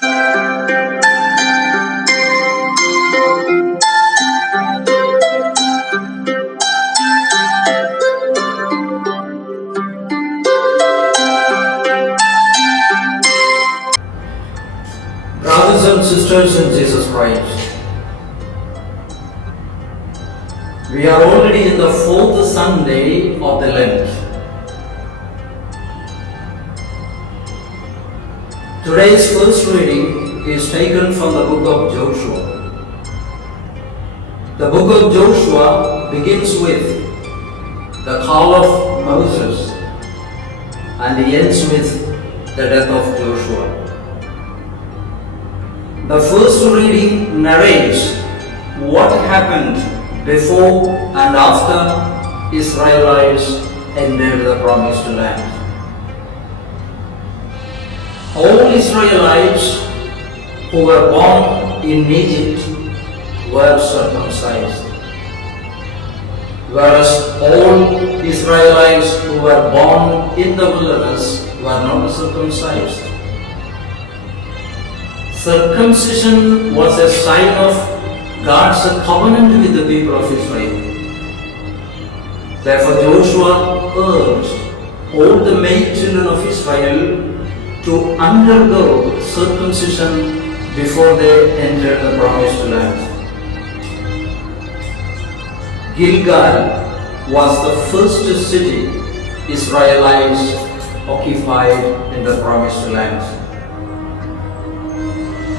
Brothers and sisters in Jesus Christ, we are already in the fourth Sunday of the Lent. Today's first reading is taken from the book of Joshua. The book of Joshua begins with the call of Moses and ends with the death of Joshua. The first reading narrates what happened before and after Israelites entered the promised land. All Israelites who were born in Egypt were circumcised, whereas all Israelites who were born in the wilderness were not circumcised. Circumcision was a sign of God's covenant with the people of Israel. Therefore Joshua urged all the male children of Israel to undergo circumcision before they entered the promised land. Gilgal was the first city Israelites occupied in the promised land.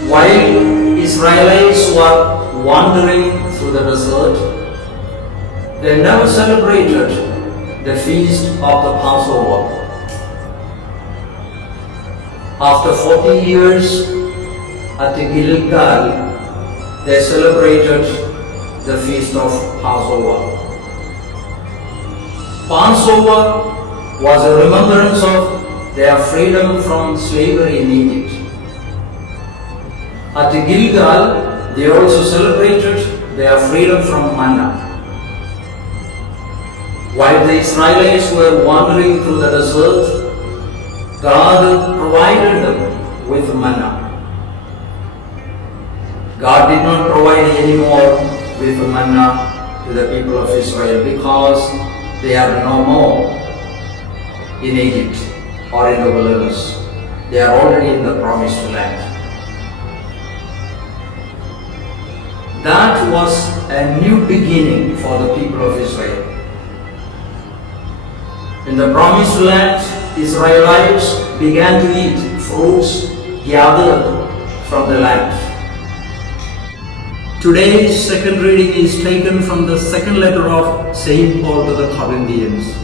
While Israelites were wandering through the desert, they never celebrated the feast of the Passover. After 40 years at Gilgal, they celebrated the feast of Passover. Passover was a remembrance of their freedom from slavery in Egypt. At Gilgal, they also celebrated their freedom from manna. While the Israelites were wandering through the desert, God provided them with manna. God did not provide any more with manna to the people of Israel because they are no more in Egypt or in the wilderness. They are already in the promised land. That was a new beginning for the people of Israel. In the promised land, Israelites began to eat fruits gathered from the land. Today's second reading is taken from the second letter of St. Paul to the Corinthians.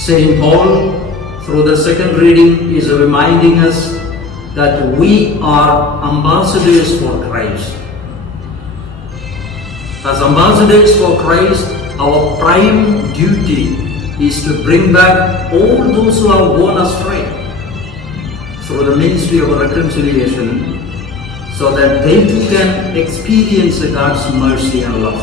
St. Paul, through the second reading, is reminding us that we are ambassadors for Christ. As ambassadors for Christ, our prime duty is to bring back all those who have gone astray through the ministry of reconciliation, so that they too can experience God's mercy and love.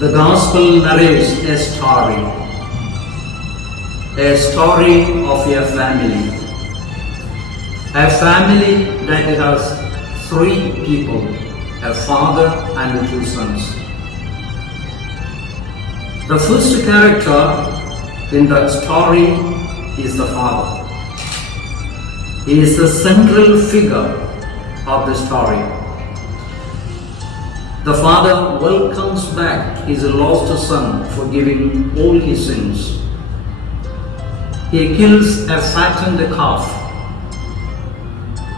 The Gospel narrates a story of a family that has three people, a father and two sons. The first character in that story is the father. He is the central figure of the story. The father welcomes back his lost son, forgiving all his sins. He kills a fattened calf.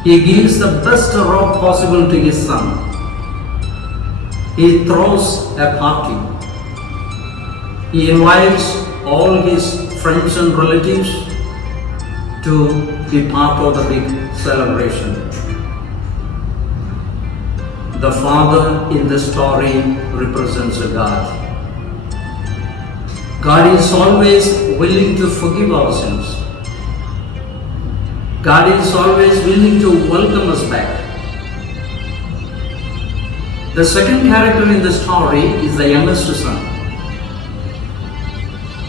He gives the best robe possible to his son. He throws a party. He invites all his friends and relatives to be part of the big celebration. The father in the story represents God. God is always willing to forgive our sins. God is always willing to welcome us back. The second character in the story is the youngest son.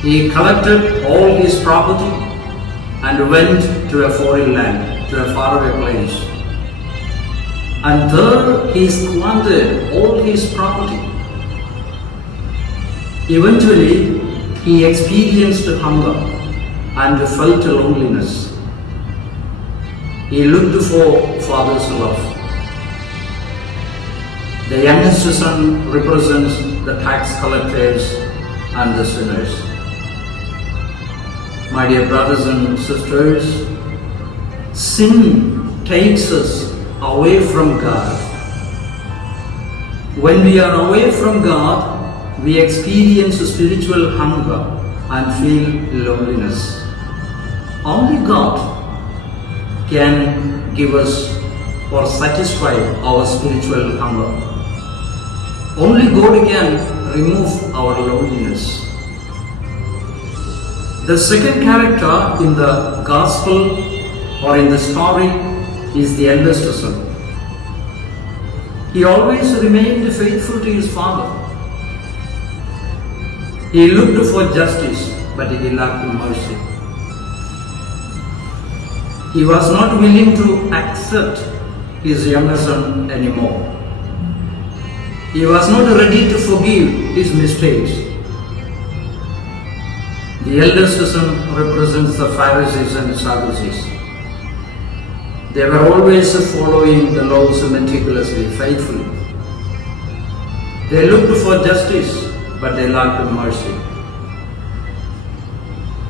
He collected all his property and went to a foreign land, to a faraway place. And there he squandered all his property. Eventually, he experienced hunger and felt loneliness. He looked for father's love. The youngest son represents the tax collectors and the sinners. My dear brothers and sisters, sin takes us away from God. When we are away from God, we experience spiritual hunger and feel loneliness. Only God can give us or satisfy our spiritual hunger. Only God can remove our loneliness. The second character in the gospel or in the story is the eldest son. He always remained faithful to his father. He looked for justice, but he lacked mercy. He was not willing to accept his younger son anymore. He was not ready to forgive his mistakes. The eldest son represents the Pharisees and Sadducees. They were always following the laws meticulously, faithfully. They looked for justice, but they lacked mercy.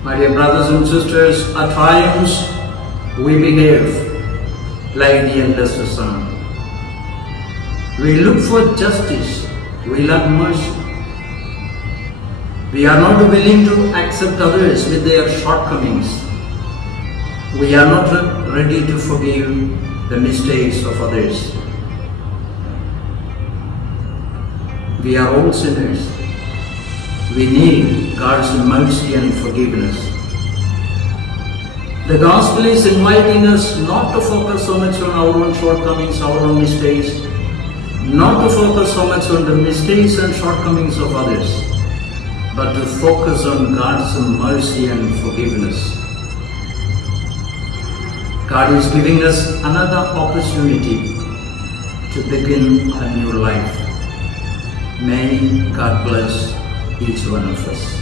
My dear brothers and sisters, at times we behave like the eldest son. We look for justice, we lack mercy. We are not willing to accept others with their shortcomings. We are not ready to forgive the mistakes of others. We are all sinners. We need God's mercy and forgiveness. The gospel is inviting us not to focus so much on our own shortcomings, our own mistakes, not to focus so much on the mistakes and shortcomings of others, but to focus on God's mercy and forgiveness. God is giving us another opportunity to begin a new life. May God bless each one of us.